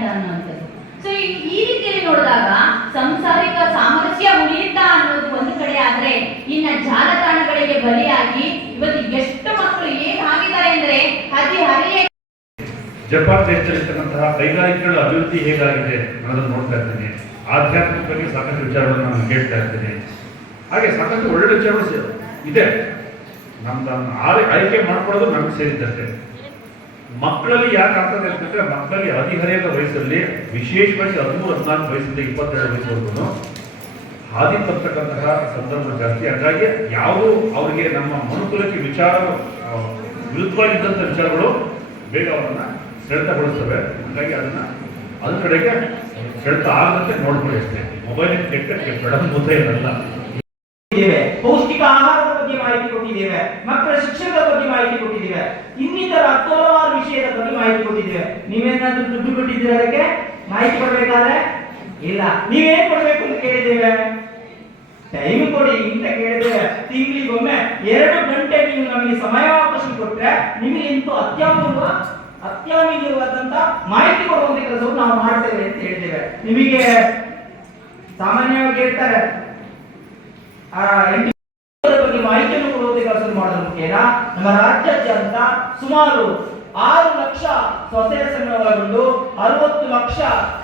ಅಂತ ಅನ್ನುವಂಥದ್ದು ಸೊ ಈ ರೀತಿಯಲ್ಲಿ ನೋಡಿದಾಗ ಸಂಸಾರಿಕ ಸಾಮರಸ್ಯ ಉಳಿಯುತ್ತಾ ಅನ್ನೋದು ಒಂದು ಕಡೆ ಆದ್ರೆ ಇನ್ನ ಜಾಲತಾಣಗಳಿಗೆ ಬಲಿಯಾಗಿ ಇವತ್ತು ಎಷ್ಟು ಮಕ್ಕಳು ಆಗಿದ್ದಾರೆ ಅಂದ್ರೆ ಹದಿ ಹರಿಯ ಜಪಾನ್ ದೇಶದಲ್ಲಿರ್ತಕ್ಕಂತಹ ಕೈಗಾರಿಕೆಗಳ ಅಭಿವೃದ್ಧಿ ಹೇಗಾಗಿದೆ ಅನ್ನೋದನ್ನು ನೋಡ್ತಾ ಇದ್ದೇನೆ. ಆಧ್ಯಾತ್ಮಿಕ ಬಗ್ಗೆ ಸಾಕಷ್ಟು ವಿಚಾರಗಳನ್ನು ನಾನು ಕೇಳ್ತಾ ಇದ್ದೇನೆ. ಹಾಗೆ ಸಾಕಷ್ಟು ಒಳ್ಳೆ ವಿಚಾರಗಳು ಇದೆ. ಆರ್- ಆಯ್ಕೆ ಮಾಡ್ಕೊಳ್ಳೋದು ನಮ್ಗೆ ಸೇರಿದ್ದಷ್ಟೇ. ಮಕ್ಕಳಲ್ಲಿ ಯಾಕೆ ಆಗ್ತದೆ ಅಂತಂದ್ರೆ ಮಕ್ಕಳಲ್ಲಿ ಹದಿಹರೆಯದ ವಯಸ್ಸಲ್ಲಿ ವಿಶೇಷವಾಗಿ ಹದಿಮೂರು, ಹದಿನಾಲ್ಕು ವಯಸ್ಸಿಂದ ಇಪ್ಪತ್ತೆರಡು ವಯಸ್ಸುವರೆಗೂ ಹಾದಿ ತಪ್ಪತಕ್ಕಂತಹ ಸಂದರ್ಭ ಜಾಸ್ತಿ. ಹಾಗಾಗಿ ಯಾವುದು ಅವರಿಗೆ ನಮ್ಮ ಮನುಕುಲಕ್ಕೆ ವಿಚಾರ ವಿರುದ್ಧವಾಗಿದ್ದಂಥ ವಿಚಾರಗಳು ಬೇಗ ಅವರನ್ನ ಸೆಳೆತಗೊಳಿಸ್ತವೆ ಹಾಗಾಗಿ ಅದನ್ನ ಅದ್ರ ಕಡೆಗೆ ಸೆಳೆತ ಆಗದಂತೆ ನೋಡ್ಕೊಳ್ಳಿ ಅಷ್ಟೇ. ಮೊಬೈಲ್ ಕೆಟ್ಟ ಕೆಟ್ಟ ಮುದ್ದ ಏನಲ್ಲ ಕೊಟ್ಟಿದ್ದೇವೆ ಪೌಷ್ಟಿಕ ಆಹಾರದ ಬಗ್ಗೆ ಮಾಹಿತಿ ಕೊಟ್ಟಿದ್ದೇವೆ. ಮಕ್ಕಳ ಶಿಕ್ಷಣದ ಬಗ್ಗೆ ಮಾಹಿತಿ ಕೊಟ್ಟಿದ್ದೇವೆ. ಇನ್ನಿತರ ಹತ್ತೋಲವಾರು ವಿಷಯದ ಬಗ್ಗೆ ಮಾಹಿತಿ ಕೊಟ್ಟಿದ್ದೇವೆ. ನೀವೇನಾದ್ರೂ ದುಡ್ಡು ಕೊಟ್ಟಿದ್ದೀರಾ ಅದಕ್ಕೆ? ಮಾಹಿತಿ ಕೊಡ್ಬೇಕಾದ್ರೆ? ಇಲ್ಲ. ನೀವೇನ್ ಕೊಡ್ಬೇಕು ಅಂತ ಕೇಳಿದ್ದೇವೆ? ಟೈಮ್ ಕೊಡಿ ಅಂತ ಕೇಳಿದ್ರೆ ತಿಂಗಳಿಗೊಮ್ಮೆ ಎರಡು ಗಂಟೆ ನೀವು ನಮಗೆ ಸಮಯಾವಕಾಶ ಕೊಟ್ರೆ ನಿಮಗೆ ಇಂತೂ ಅತ್ಯಮೂಲ್ಯ, ಅತ್ಯಮೂಲ್ಯವಾದಂತ ಮಾಹಿತಿ ಕೊಡುವಂತ ಕೆಲಸವನ್ನು ನಾವು ಮಾಡ್ತೇವೆ ಅಂತ ಹೇಳ್ತೇವೆ ನಿಮಗೆ ಸಾಮಾನ್ಯವಾಗಿ ಹೇಳ್ತಾರೆ, ಆ ಮಾಡೋದ್ರ ಮುಖೇನ ನಮ್ಮ ರಾಜ್ಯಾದ್ಯಂತ ಸುಮಾರು ಆರು ಲಕ್ಷ ಸಂಘ ಒಳಗೊಂಡು ಅರವತ್ತು ಲಕ್ಷ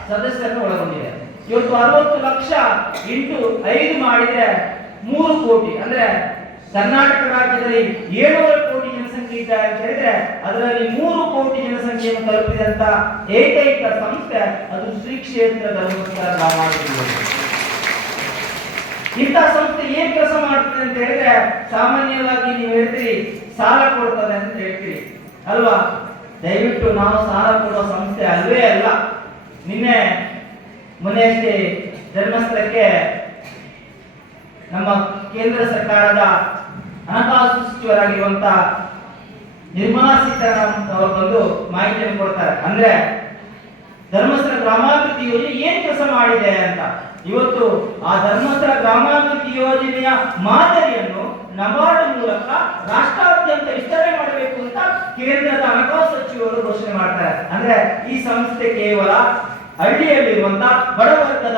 ಸದಸ್ಯರನ್ನು ಒಳಗೊಂಡಿದೆ. ಇವತ್ತು ಅರವತ್ತು ಲಕ್ಷ ಇಂಟು ಐದು ಮಾಡಿದ್ರೆ ಮೂರು ಕೋಟಿ. ಅಂದ್ರೆ ಕರ್ನಾಟಕ ರಾಜ್ಯದಲ್ಲಿ ಏಳುವರೆ ಕೋಟಿ ಜನಸಂಖ್ಯೆ ಇದೆ ಅಂತ ಹೇಳಿದ್ರೆ ಅದರಲ್ಲಿ ಮೂರು ಕೋಟಿ ಜನಸಂಖ್ಯೆಯನ್ನು ತಲುಪಿದಂತ ಏಕೈಕ ಸಂಸ್ಥೆ ಅದು ಶ್ರೀ ಕ್ಷೇತ್ರ ಧರ್ಮಸ್ಥಳ ಇಂಥ ಸಂಸ್ಥೆ ಏನ್ ಕೆಲಸ ಮಾಡ್ತದೆ ಅಂತ ಹೇಳಿದ್ರೆ ಸಾಮಾನ್ಯವಾಗಿ ನೀವು ಹೇಳ್ತೀರಿ, ಸಾಲ ಕೊಡ್ತದೆ ಅಂತ ಹೇಳ್ತೀರಿ. ಅಲ್ವಾ? ದಯವಿಟ್ಟು ನಾವು ಸಾಲ ಕೊಡೋ ಸಂಸ್ಥೆ ಅಲ್ವೇ ಅಲ್ಲ. ನಿನ್ನೆ ಮೊನ್ನೆಯಷ್ಟೇ ಧರ್ಮಸ್ಥಳಕ್ಕೆ ನಮ್ಮ ಕೇಂದ್ರ ಸರ್ಕಾರದ ಹಣಕಾಸು ಸಚಿವರಾಗಿರುವಂತ ನಿರ್ಮಲಾ ಸೀತಾರಾಮನ್ ಅವರು ಬಂದು ಮಾಹಿತಿಯನ್ನು ಕೊಡ್ತಾರೆ. ಅಂದ್ರೆ ಧರ್ಮಸ್ಥಳ ಗ್ರಾಮಾಭಿವೃದ್ಧಿ ಯೋಜನೆ ಏನ್ ಕೆಲಸ ಮಾಡಿದೆ ಅಂತ. ಇವತ್ತು ಆ ಧರ್ಮಸ್ಥಳ ಗ್ರಾಮಾಭಿವೃದ್ಧಿ ಯೋಜನೆಯ ಮಾದರಿಯನ್ನು ನಬಾರ್ಡ್ ಮೂಲಕ ರಾಷ್ಟ್ರಾದ್ಯಂತ ವಿಸ್ತರಣೆ ಮಾಡಬೇಕು ಅಂತ ಕೇಂದ್ರದ ಹಣಕಾಸು ಸಚಿವರು ಘೋಷಣೆ ಮಾಡ್ತಾರೆ. ಅಂದ್ರೆ ಈ ಸಂಸ್ಥೆ ಕೇವಲ ಹಳ್ಳಿಯಲ್ಲಿರುವಂತ ಬಡವರ್ಗದ